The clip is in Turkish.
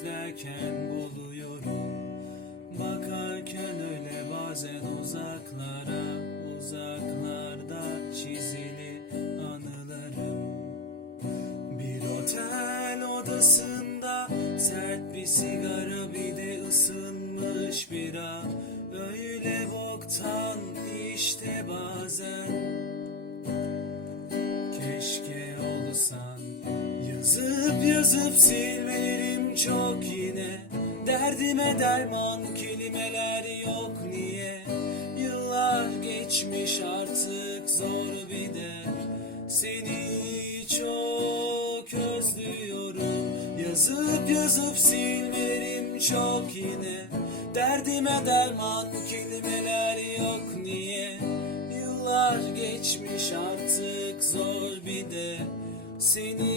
izlerken buluyorum. Bakarken öyle bazen uzaklara Uzaklarda çizili anılarım. Bir otel odasında Sert bir sigara bir de ısınmış bira. Öyle boktan işte bazen. Keşke olsan Yazıp yazıp silmeleri çok yine. Derdime derman kelimeler yok niye? Yıllar geçmiş artık zor bir de Seni çok özlüyorum. Yazıp yazıp silmeyelim çok yine. Derdime derman kelimeler yok niye? Yıllar geçmiş artık zor bir de Seni